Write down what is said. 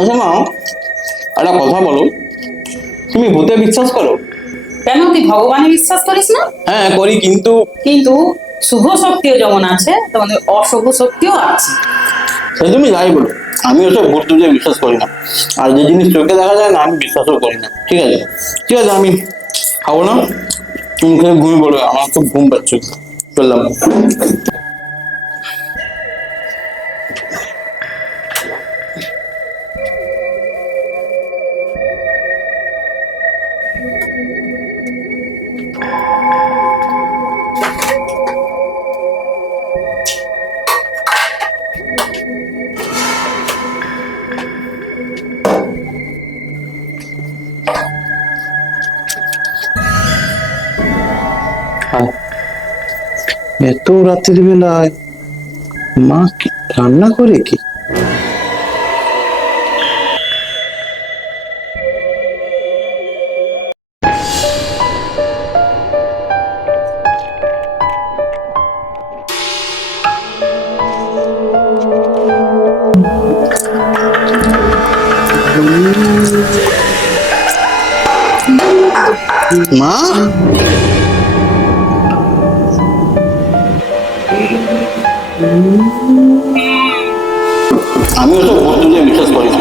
আচ্ছা মা, একটা কথা বলো, তুমি ভূতে বিশ্বাস করো? কেন, তুই ভগবানে বিশ্বাস করিস না? হ্যাঁ করি, কিন্তু কিন্তু শুভ শক্তিও যেমন আছে তেমন অশুভ শক্তিও আছে। সে তুমি যাই বলো, আমি ওসব ভূত টুতে বিশ্বাস করি না। আর যে জিনিস চোখে দেখা যায় না আমি বিশ্বাসও করি না। ঠিক আছে, ঠিক আছে, আমি খাবো না। তুমি খেয়ে ঘুমিয়ে পড়বে, আমার খুব ঘুম পাচ্ছে। চললাম। এত রাতের বেলায় মা কি রান্না করে কি? মা, আমি ওসব ভূত টুতে বিশ্বাস করি না।